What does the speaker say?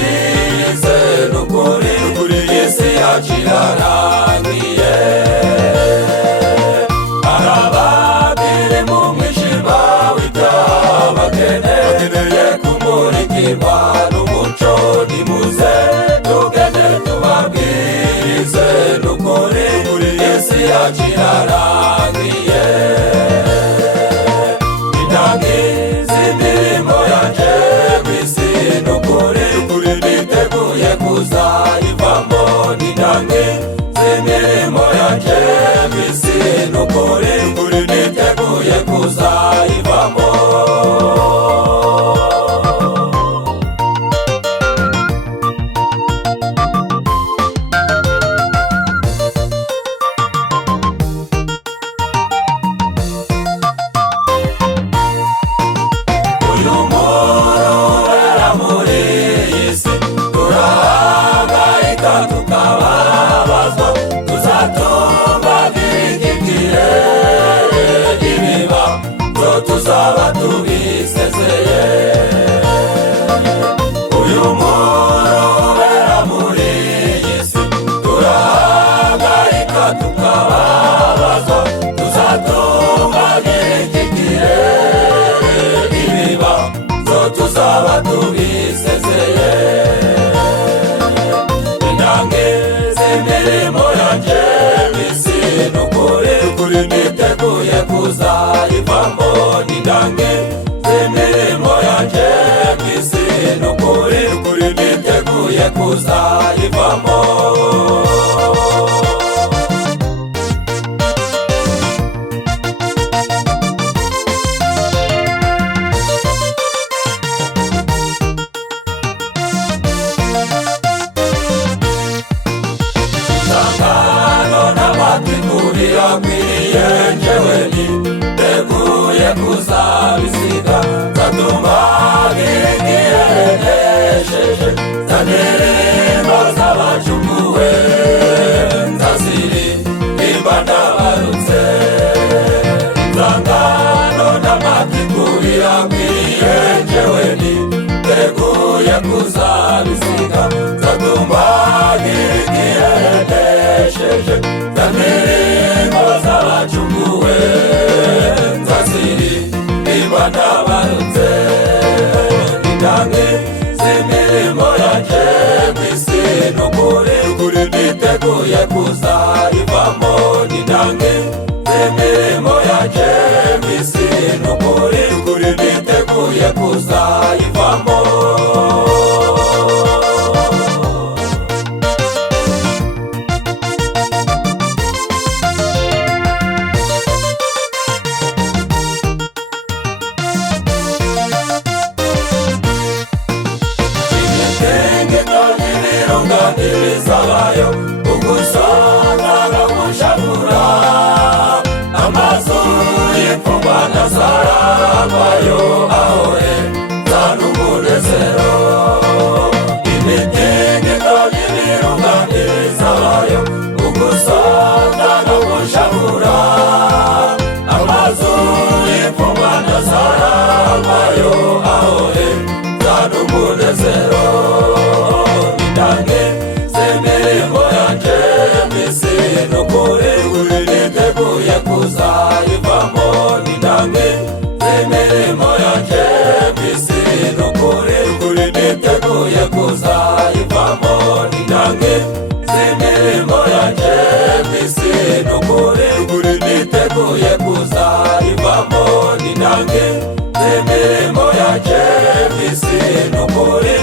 tubabwirize n'ukuri isi yacu irarangiye. Hari abagiri mu mwijima w'ibyaha bakeneye kumurikirwa n'umuco. Nimuze tugende tubabwirize n'ukuri isi yacu irarangiye. Indangiza imirimo yanje kw'isi n'ukuri niteguye kuzayivamo. Indangiza imirimo yanje kw'isi n'ukuri niteguye kuzayivamo. Tuzaba tubisezeye. Uyu muntu ubera muri iyi si turahangayika tukababazwa, tuzatumbagira iki gihe ibibazo tuzaba tubisezeye. Indangiza imirimo yanje kw'isi n'ukuri niteguye kuzayivamo. Indangiza imirimo yanje kw'isi n'ukuri niteguye kuzayivamo. Isangano n'amatiku birakwiriye, njyewe niteguye kuzabisiga. Nzatumbagira igihe nesheje, nzandirimbo z'abacunguwe, nzaziririmba ndabarutse. Isangano n'amatiku birakwiriye, njyewe niteguye kuzabisiga. Nzatumbagira igihe nesheje, nzandirimbo z'abacunguwe, nzaziririmba ndabarutse. Indangiza imirimo yanje kw'isi n'ukuri niteguye kuzayivamo. Indangiza imirimo yanje kw'isi n'ukuri niteguye kuzayivamo. Zabayo ugusanga no gushavura, amazu y'imfungwa ntazarangwayo ahore nzana umunezero. Imitingito y'ibirunga ntibizabayo ugusanga no gushavura, amazu y'imfungwa ntazarangwayo ahore nzana umunezero. Indangiza imirimo yanje kw'isi n'ukuri niteguye kuzayivamo. Indangiza imirimo yanje kw'isi n'ukuri niteguye kuzayivamo. Indangiza imirimo yanje kw'isi n'ukuri niteguye kuzayivamo. Indangiza imirimo yanje kw'isi n'ukuri